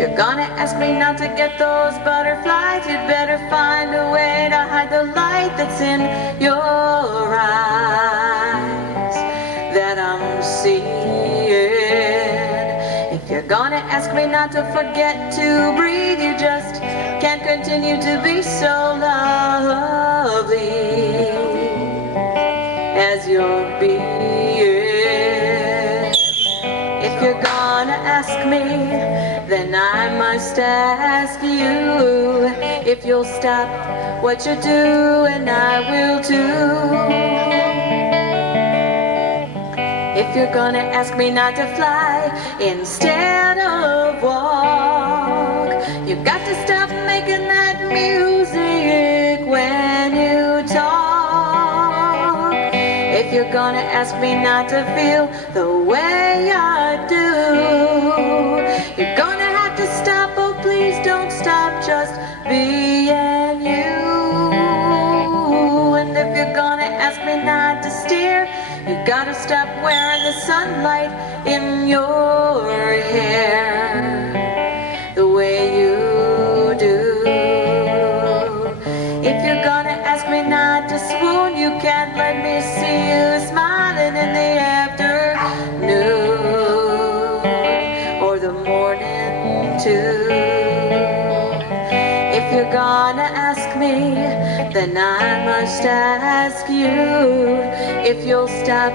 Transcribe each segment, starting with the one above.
you're gonna ask me not to get those butterflies, you'd better find a way to hide the light that's in your eyes that I'm seeing. If you're gonna ask me not to forget to breathe, you just can't continue to be so lovely as you're being. If you're gonna ask me, then I must ask you if you'll stop what you do, and I will too. If you're gonna ask me not to fly instead of walk, you got to stop making that music when you talk. If you're gonna ask me not to feel the way I do, you're gonna have to stop. Oh, please don't stop just being you. And if you're gonna ask me not to steer, you gotta stop wearing the sunlight in your hair the way you do. If you're gonna ask me not to swoon, you can't let me see you smiling in the afternoon or the morning too. If you're gonna ask me, then I must ask you if you'll stop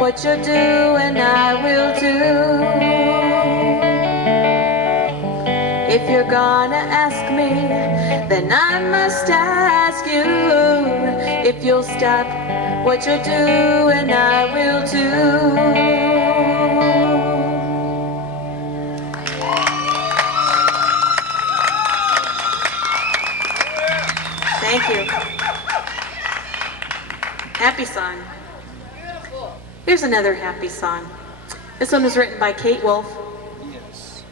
what you do, and I will too. If you're gonna ask me, then I must ask you if you'll stop what you do, and I will too. Thank you. Happy song. Beautiful. Here's another happy song. This one was written by Kate Wolf. Yes.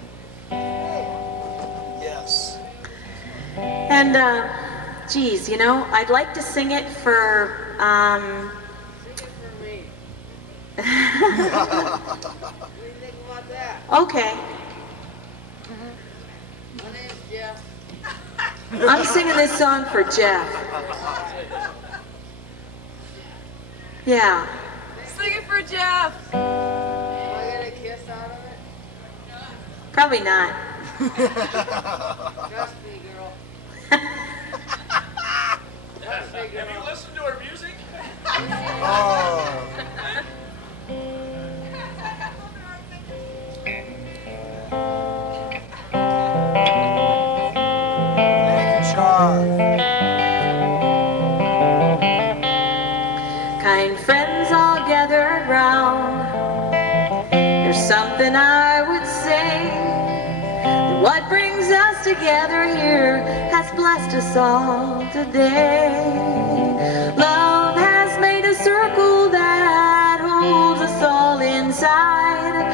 Yes. And, geez, you know, I'd like to sing it for, Sing it for me. What do you think about that? okay. My name's Jeff. I'm singing this song for Jeff. Yeah. Sing it for Jeff. Will I get a kiss out of it? Probably not. Trust me, girl. Trust me, girl. Have you listened to our music? Thank you, Char. Kind friends all gathered round, there's something I would say. What brings us together here has blessed us all today. Love has made a circle that holds us all inside,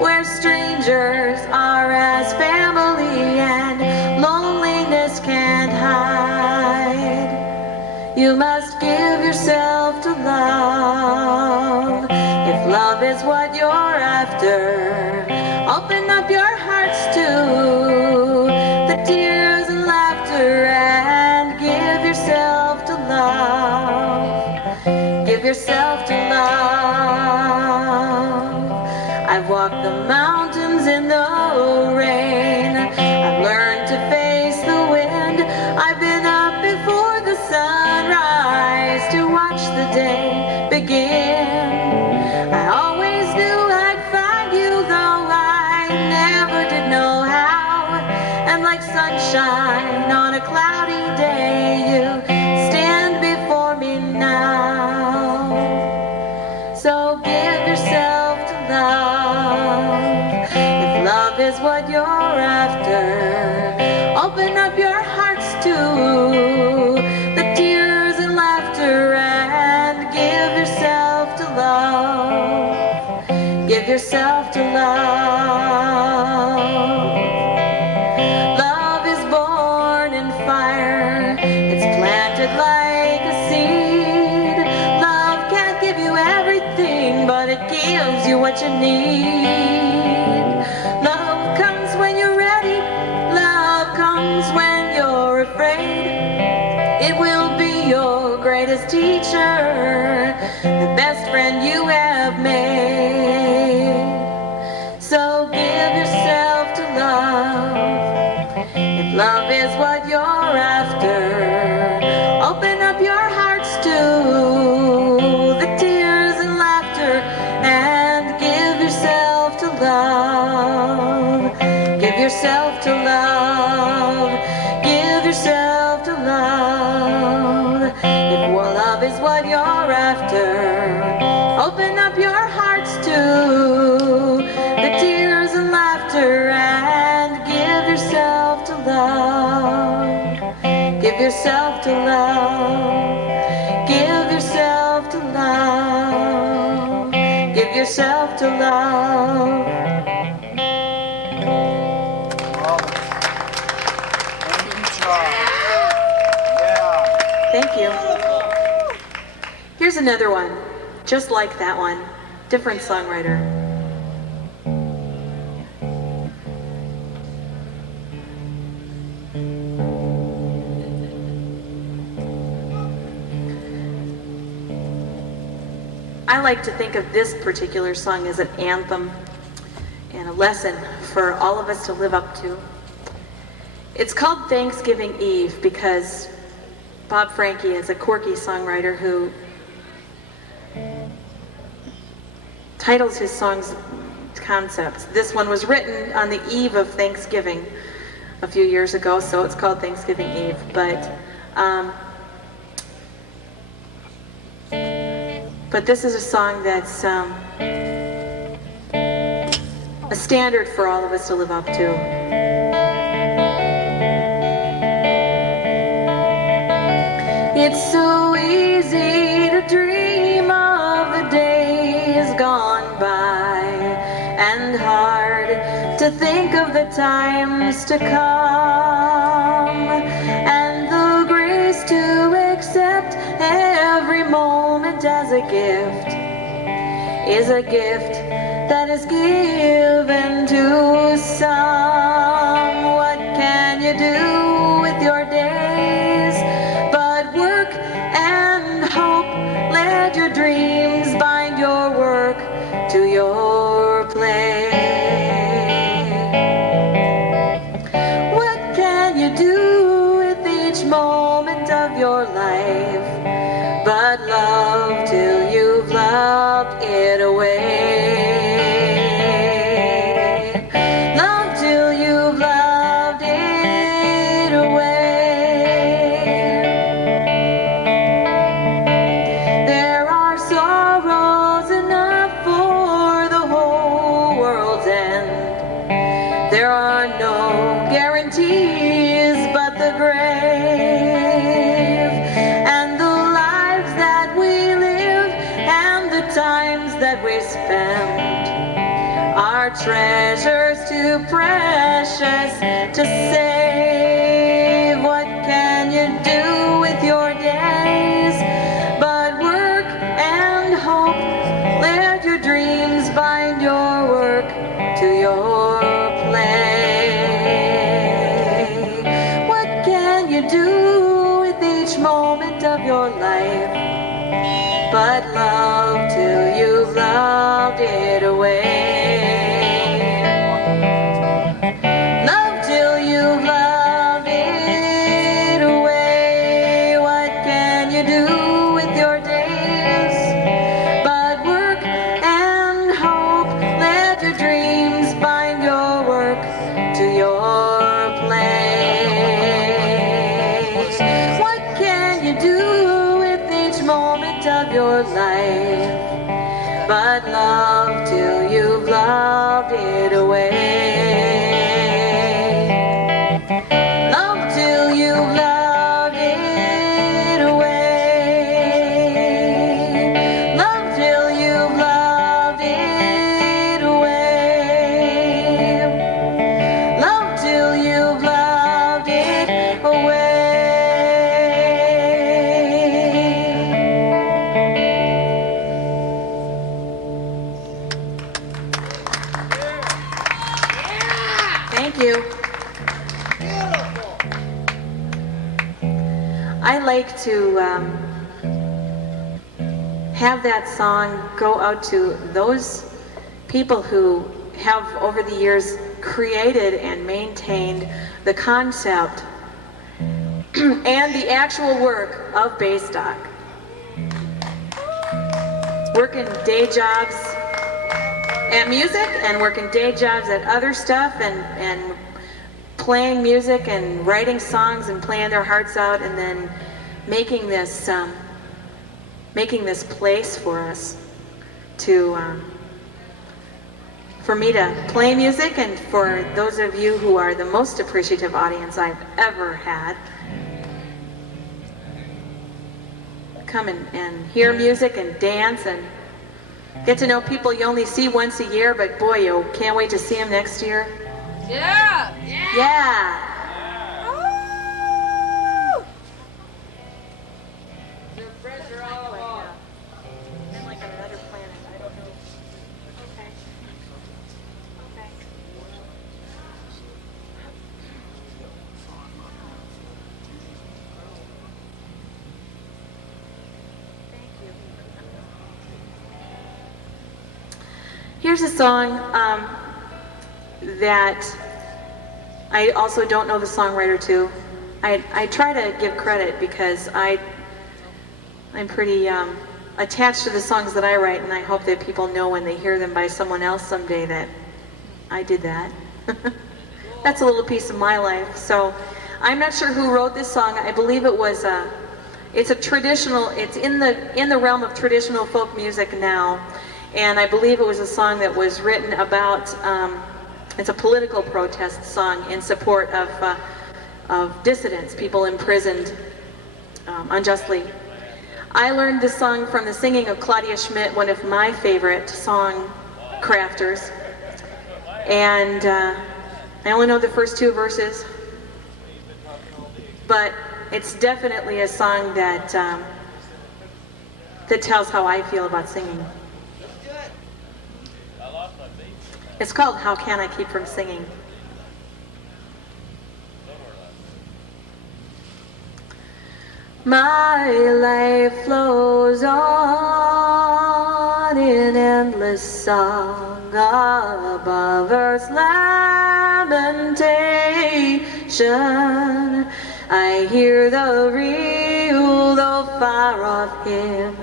where strangers are as family and loneliness can't hide. You must give yourself to love. If love is what you're after, open up your hearts to the tears and laughter, and give yourself to love. Give yourself to love. I've walked the mountains in the rain, I've learned to face the wind, I've been up before the sunrise to watch the day begin. I always knew I'd find you, though I never did know how. And like sunshine on a cloudy day, you stand before me now. So give yourself to love. If love is what you're after, open up your hearts to the tears and laughter, and give yourself to love. Give yourself to love. Love is born in fire, it's planted like a seed. Love can't give you everything, but it gives you what you need. Love comes when you're ready, best teacher, the best friend you have made. So give yourself to love. If love is what you're after, open up your hearts to the tears and laughter, and give yourself to love. Give yourself to love. Give yourself to love. If love is what you're after, open up your hearts to the tears and laughter, and give yourself to love. Give yourself to love. Give yourself to love. Give yourself to love. Thank you, Char. Yeah. Thank you. Here's another one, just like that one, different songwriter. I like to think of this particular song as an anthem and a lesson for all of us to live up to. It's called Thanksgiving Eve because Bob Franke is a quirky songwriter who titles his songs concepts. This one was written on the eve of Thanksgiving a few years ago, so it's called Thanksgiving Eve. But this is a song that's a standard for all of us to live up to. It's so easy to dream of the days gone by, and hard to think of the times to come, and the grace to accept every moment as a gift is a gift that is given to some. What can you do with your days but work and hope? Let your dreams bind your work to your play. What can you do with each moment of your life but love till you've loved it away? Love till you've loved it away. There are sorrows enough for the whole world's end. There are no guarantees but the grave, and the lives that we live and the times that we spend are treasures too precious to save. What can you do with your days but work and hope? Let your dreams bind your work to your play. What can you do with each moment of your life but love till you've loved it away? Love till you've loved it away. What can you do with your days but work and hope? Let your dreams bind your work to your place. What can you do with each moment of your life but love till you've loved it away? Love till you've loved it away. Love till you've loved it away. Love till you've loved it away. Thank you. I like to have that song go out to those people who have over the years created and maintained the concept and the actual work of Baystock. Working day jobs at music and working day jobs at other stuff and playing music and writing songs and playing their hearts out and then making this place for us to for me to play music, and for those of you who are the most appreciative audience I've ever had, come and hear music and dance and get to know people you only see once a year, but boy, you can't wait to see them next year. Yeah! Yeah! Your friends are all along. I'm like on another planet. I don't know. Okay. Okay. Thank you. Here's a song that I also don't know the songwriter to. I try to give credit because I'm pretty attached to the songs that I write, and I hope that people know when they hear them by someone else someday that I did that. That's a little piece of my life. So I'm not sure who wrote this song. I believe it was it's a traditional, it's in the realm of traditional folk music now, and I believe it was a song that was written about it's a political protest song in support of dissidents, people imprisoned unjustly. I learned this song from the singing of Claudia Schmidt, one of my favorite song crafters. And I only know the first two verses, but it's definitely a song that that tells how I feel about singing. It's called How Can I Keep From Singing? My life flows on in endless song above earth's lamentation. I hear the real, though far off hymn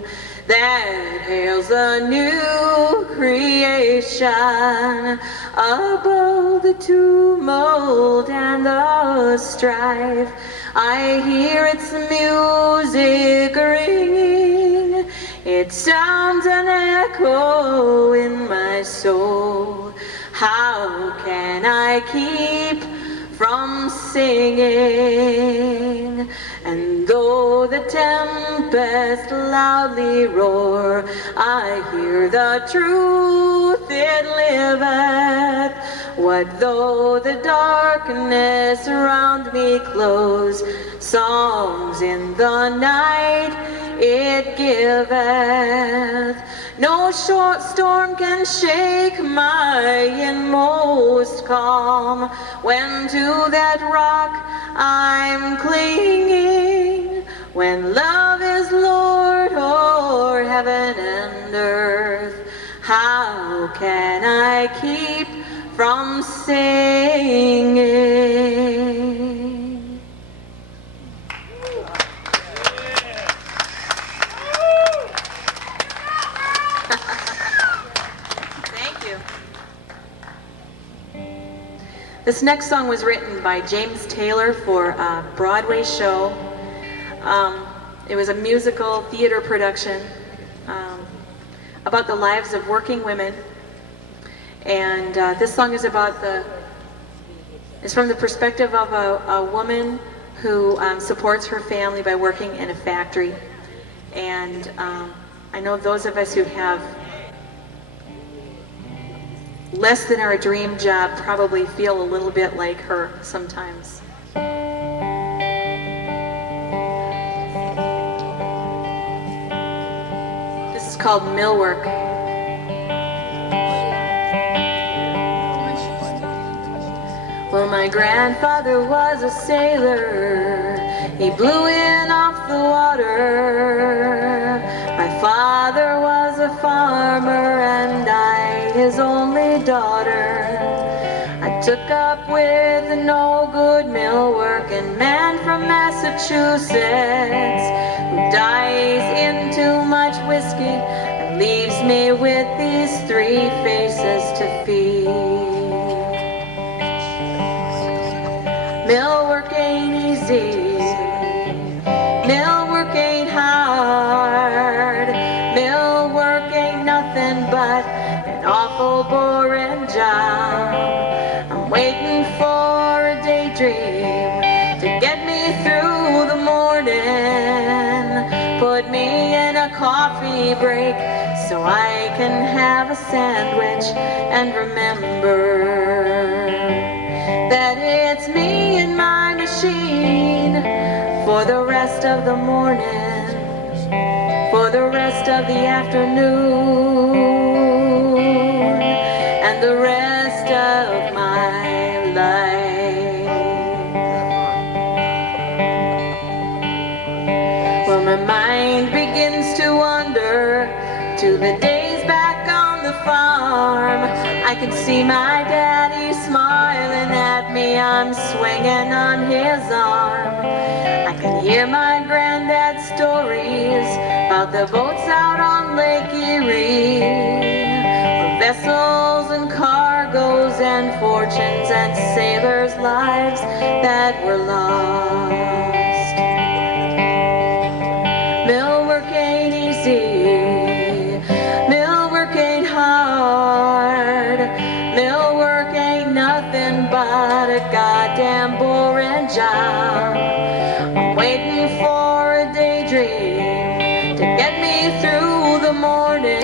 that hails the new creation. Above the tumult and the strife, I hear its music ringing. It sounds an echo in my soul. How can I keep from singing? And though the tempest loudly roar, I hear the truth it liveth. What though the darkness around me close, songs in the night it giveth. No short storm can shake my inmost calm, when to that rock I'm clinging. When love is Lord o'er heaven and earth, how can I keep from singing? Thank you. This next song was written by James Taylor for a Broadway show. It was a musical theater production about the lives of working women. And this song is from the perspective of a woman who supports her family by working in a factory. And I know those of us who have less than our dream job probably feel a little bit like her sometimes. This is called Millwork. Well, my grandfather was a sailor. He blew in off the water. My father was a farmer and I his only daughter. I took up with an no good mill working man from Massachusetts who dies in too much whiskey and leaves me with these three faces to feed. Mill work ain't easy, mill work ain't hard, mill work ain't nothing but an awful boring job. I'm waiting for a daydream to get me through the morning, put me in a coffee break so I can have a sandwich and remember that it's me and my machine for the rest of the morning, for the rest of the afternoon, and the rest of my life. Well, my mind begins to wander to the days back on the farm. I can see my daddy smiling at me, I'm swinging on his arm. I can hear my granddad's stories about the boats out on Lake Erie, of vessels and cargoes and fortunes and sailors' lives that were lost. Mill work ain't easy, mill work ain't hard, mill work ain't nothing but a goddamn boring job. I'm waiting for a daydream to get me through the morning,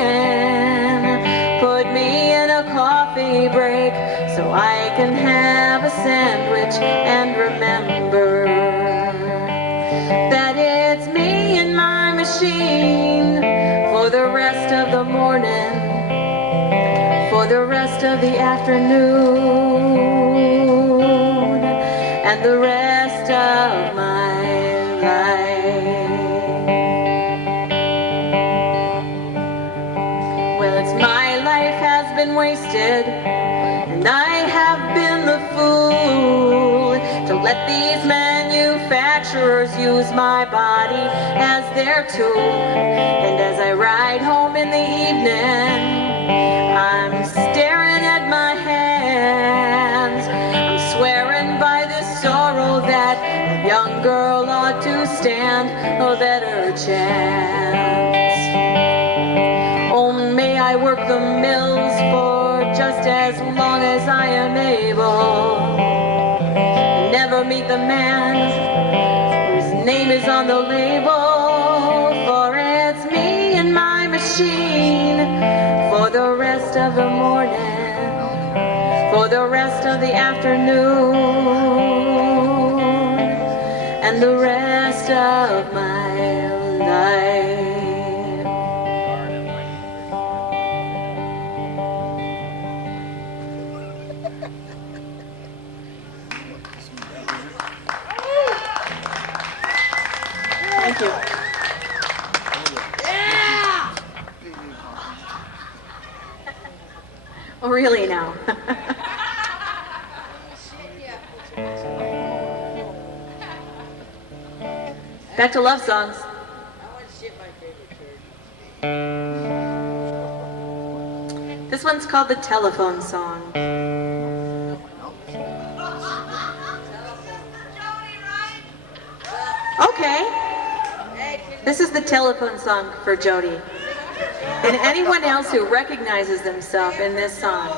put me in a coffee break so I can have a sandwich and remember that it's me and my machine for the rest of the morning, for the rest of the afternoon, and the rest of my life. Well, it's my life has been wasted, and I have been the fool to let these manufacturers use my body as their tool. And as I ride home in the evening, I'm staring at my hands. I'm swearing by this sorrow that a young girl ought to stand a better chance. Oh, may I work the mills for just as long as I am able, never meet the man whose name is on the label, for it's me and my machine for the rest of the morning, for the rest of the afternoon, and the rest of my life. Thank you. Oh, really now? Back to love songs. I want to shit my favorite church. This one's called the Telephone Song. Okay. This is the telephone song for Jody. And anyone else who recognizes themselves in this song.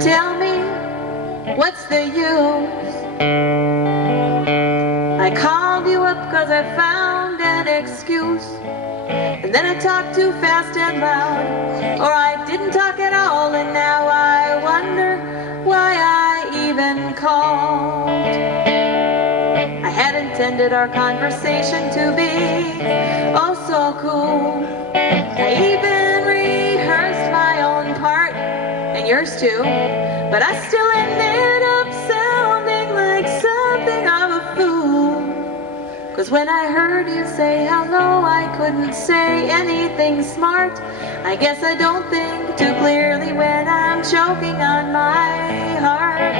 Tell me, what's the use? I called you up cause I found an excuse. And then I talked too fast and loud, or I didn't talk at all, and now I wonder why I even called. I had intended our conversation to be oh so cool. I even rehearsed my own part, and yours too, but I still ended up sounding like something of a fool. 'Cause when I heard you say hello, I couldn't say anything smart. I guess I don't think too clearly when I'm choking on my heart.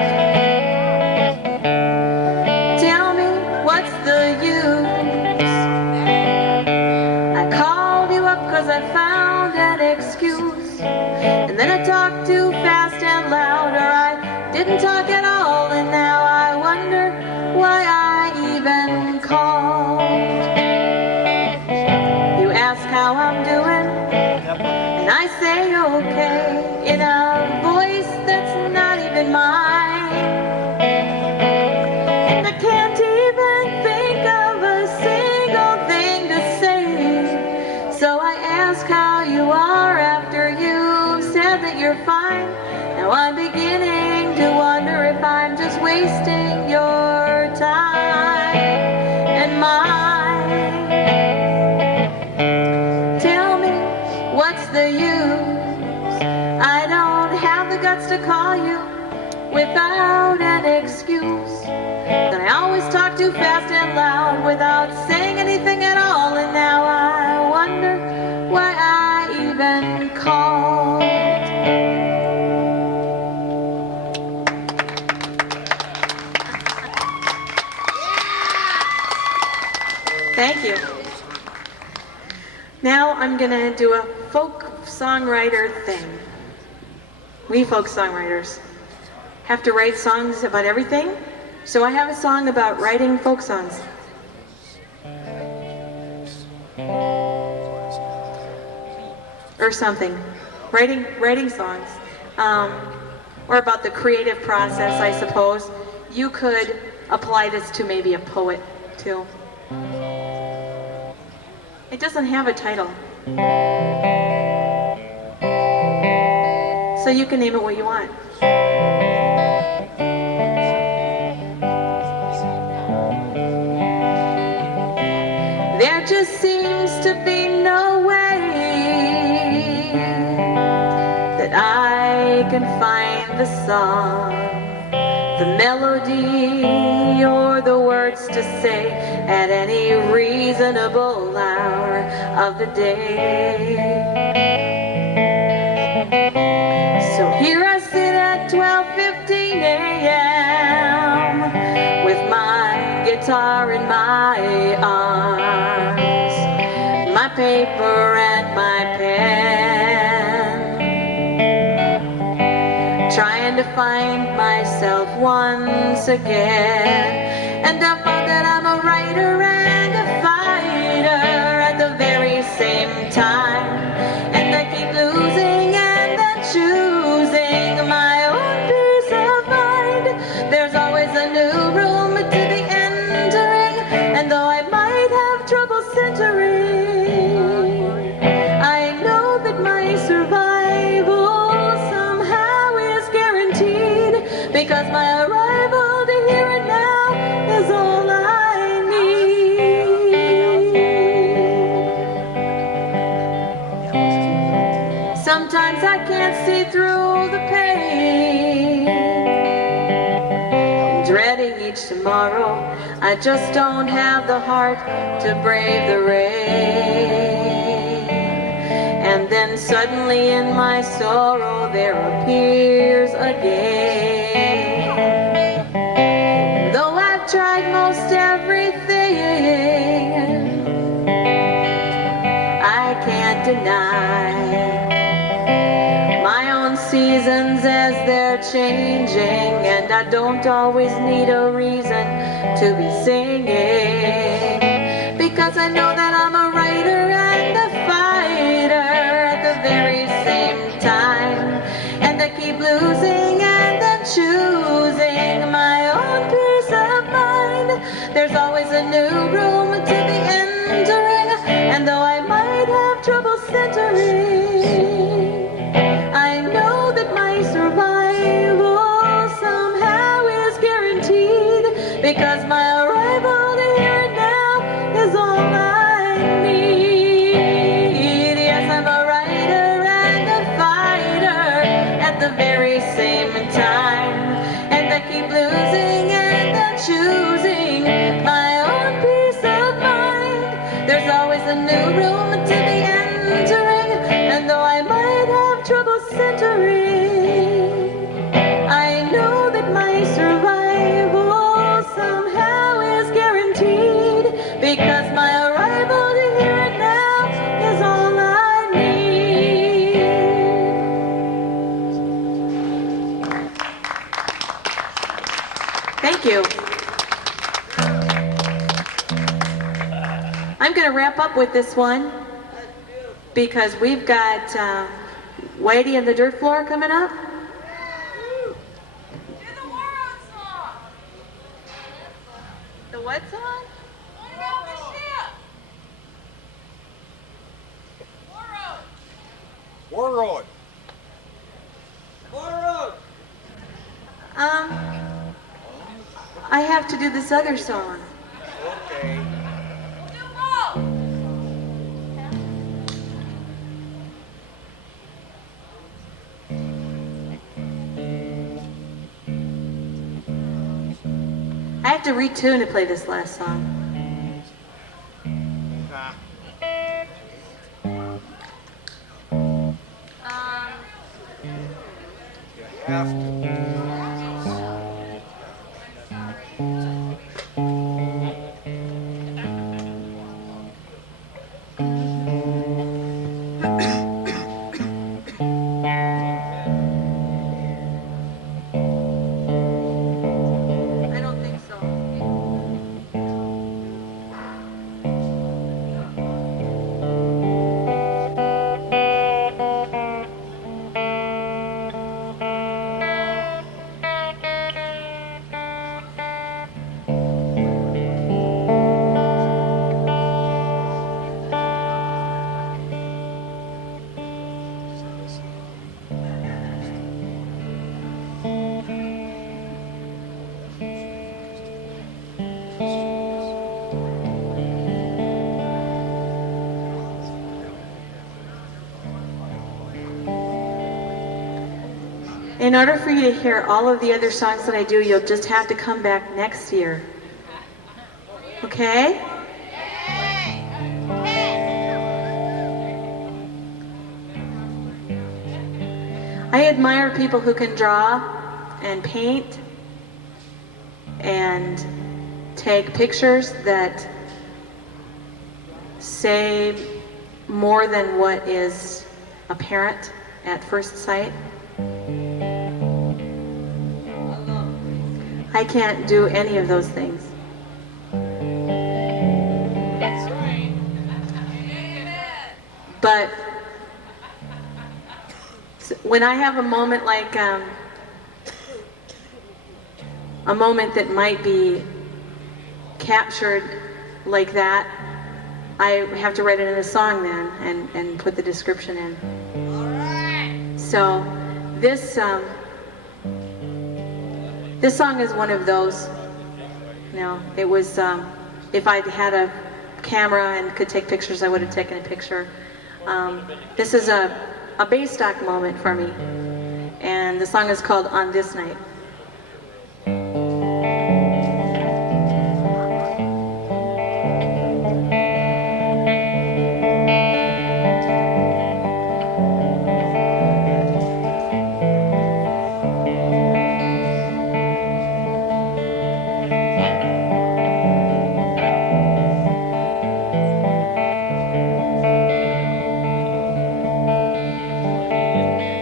Tell me, what's the use? I called you up 'cause I found an excuse, and then I talked too fast and loud, or I didn't talk at all, and now I wonder why I even called. You ask how I'm doing, and I say okay, in a voice that's not even mine. And I can't even think of a single thing to say. So I ask how you are after you've said that you're fine. Now I'm beginning to wonder if I'm just wasting your time and mine. Tell me, what's the use? I don't have the guts to call you without an excuse. That I always talk too fast and loud without saying anything at all, and now I wonder why I even called. Thank you. Now I'm gonna do a folk songwriter thing. We folk songwriters have to write songs about everything, so I have a song about writing folk songs. Or something. Writing songs. Or about the creative process, I suppose. You could apply this to maybe a poet, too. It doesn't have a title. So you can name it what you want. There just seems to be no way that I can find the song, the melody, or the words to say at any reasonable hour of the day. So here I sit at 12:15 a.m. with my guitar in my arms, my paper and my pen, trying to find myself once again. And I found that I'm a writer and a fighter at the very same time, and I keep losing and then choosing my own peace of mind. There's always a new room to be entering, and though I might have trouble centering, I know that my survival somehow is guaranteed, because my arrival to here and now is all I need. Sometimes I can't see through the pain, dreading each tomorrow. I just don't have the heart to brave the rain. And then suddenly in my sorrow there appears again. Though I've tried most everything, I can't deny my own seasons as they're changing, and I don't always need a reason to be singing, because I know that I'm a writer and a fighter at the very same time, and I keep losing and then choosing my own peace of mind. There's always a new room to be entering, and though I might have trouble centering, I know that my survival somehow is guaranteed, because my arrival here and now is all I need. entering. I know that my survival somehow is guaranteed, because my arrival to hear it now is all I need. Thank you. I'm going to wrap up with this one because we've got Whitey and the Dirt Floor coming up. Do the War Road song. The what song? Around the ship. War Road. War Road. I have to do this other song. Okay. Do both. I have to retune to play this last song. You have to. I don't think so. In order for you to hear all of the other songs that I do, you'll just have to come back next year. Okay? I admire people who can draw and paint and take pictures that say more than what is apparent at first sight. I can't do any of those things. That's right. But when I have a moment like a moment that might be captured like that, I have to write it in a song then and put the description in. All right. So this this song is one of those. You know, it was if I'd had a camera and could take pictures, I would have taken a picture. This is a bass stock moment for me, and the song is called On This Night.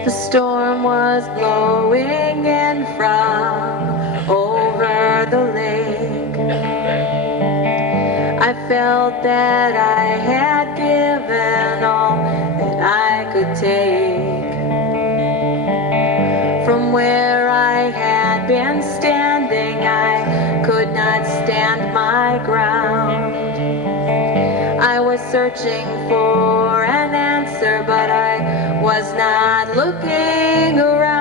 The storm was blowing in from over the lake. I felt that I had given all that I could take. From where I had been standing, I could not stand my ground. I was searching for an answer, but I was not looking around.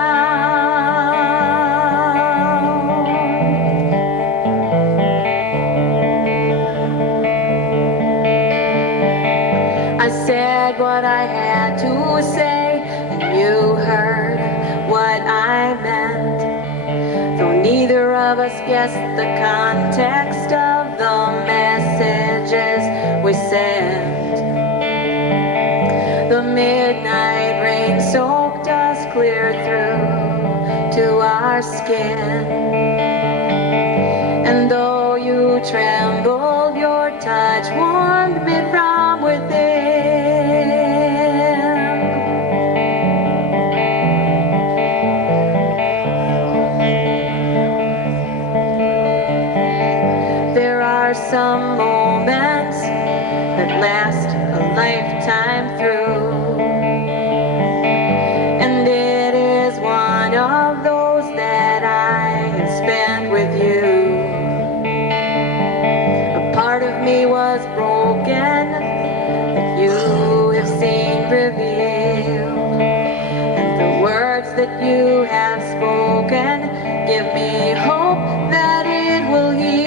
I said what I had to say, and you heard what I meant. Though neither of us guessed the context of the messages we sent. The midnight rain soaked us skin. And though you trembled, your touch warmed me from within. There are some moments that last a lifetime through, and it is one of those that I have spent with you. A part of me was broken that you have seen revealed, and the words that you have spoken give me hope that it will heal.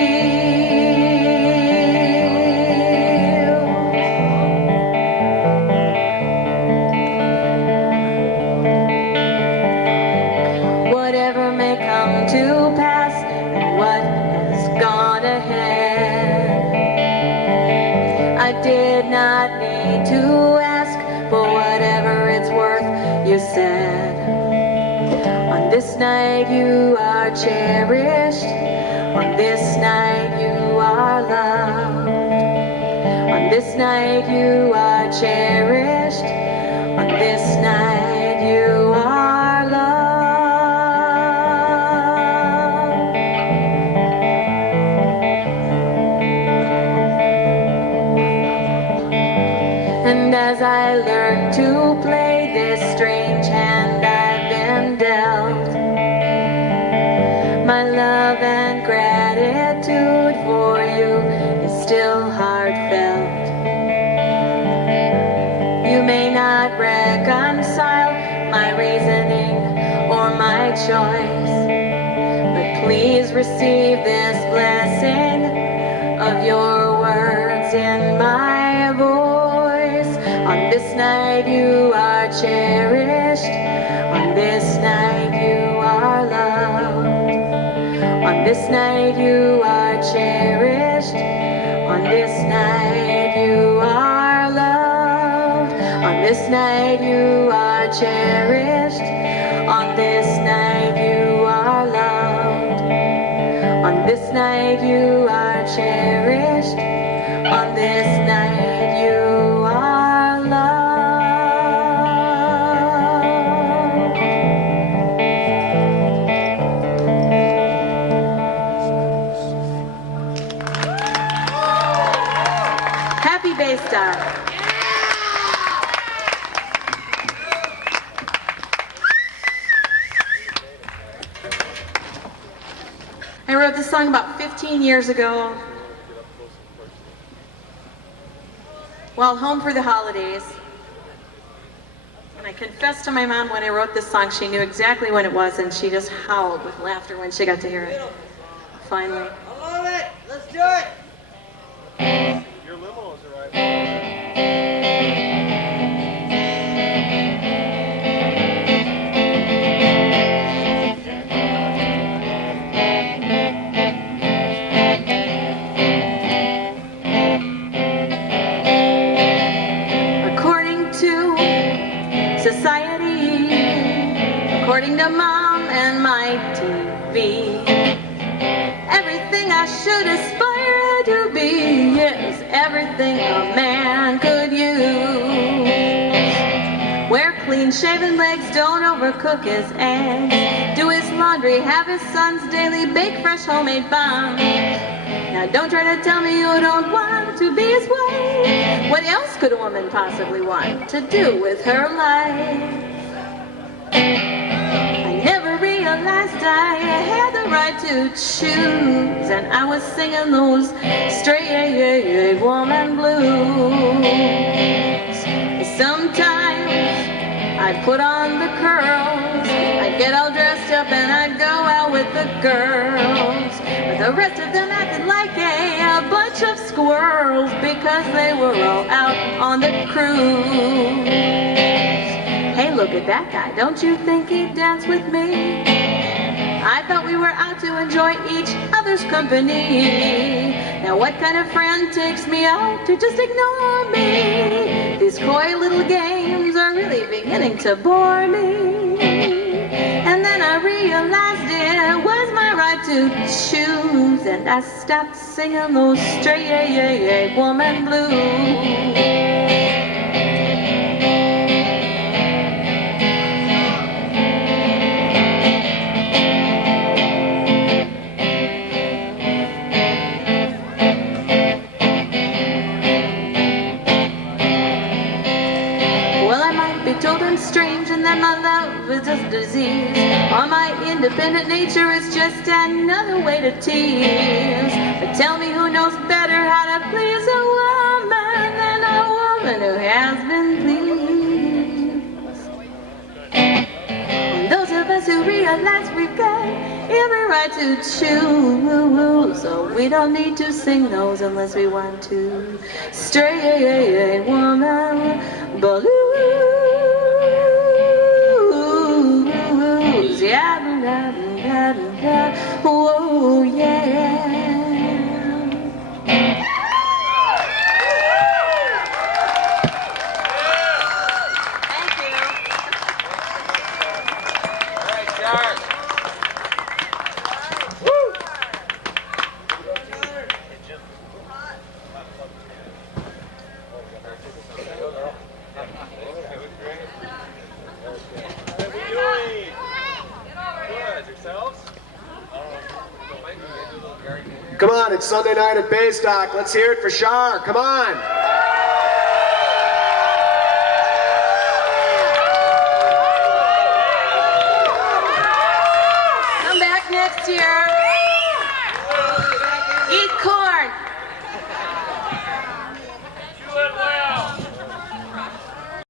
Whatever may come to pass and what has gone ahead, I did not need to ask for whatever it's worth, you said. On this night you are cherished, on this night you are loved, on this night you are cherished, on this night you are loved. And as I learn to play this strange hand I've been dealt, my love and gratitude for you is still heartfelt. You may not reconcile my reasoning or my choice, but please receive this blessing of your words in my voice. On this night you are cherished, on this night you are loved, on this night you are cherished, on this night you are loved, on this night you are cherished, on this night you are loved, on this night you are cherished, on this night you are loved. Happy bass star. I wrote this song about 15 years ago while home for the holidays. And I confessed to my mom when I wrote this song, she knew exactly when it was, and she just howled with laughter when she got to hear it. Finally. I love it. Let's do it. Your limo is arriving. According to society, according to mom and my TV, everything I should aspire to be is everything a man could use. Wear clean-shaven legs, don't overcook his eggs, do his laundry, have his sons daily bake fresh homemade buns. Now don't try to tell me you don't want to be his wife. What else could a woman possibly want to do with her life? I never realized I had the right to choose, and I was singing those straight woman blues. Sometimes I put on the curls, I get all dressed up and I go out with the girls, but the rest of them acted like a bunch of squirrels because they were all out on the cruise. Hey, look at that guy, don't you think he'd dance with me? I thought we were out to enjoy each other's company. Now what kind of friend takes me out to just ignore me? These coy little games are really beginning to bore me. And then I realized it to choose, and I stopped singing those straight woman blues. Well, I might be told I'm strange and that my love is just disease, or my independent nature is just another way to tease. But tell me who knows better how to please a woman than a woman who has been pleased. And those of us who realize we've got every right to choose, so we don't need to sing those unless we want to. Straight woman blues, yeah, da, da, da, da. Whoa, yeah. Thank you. All right, Char. What are we doing? Good. Yourselves? Come on, it's Sunday night at Baystock. Let's hear it for Char. Come on. Come back next year.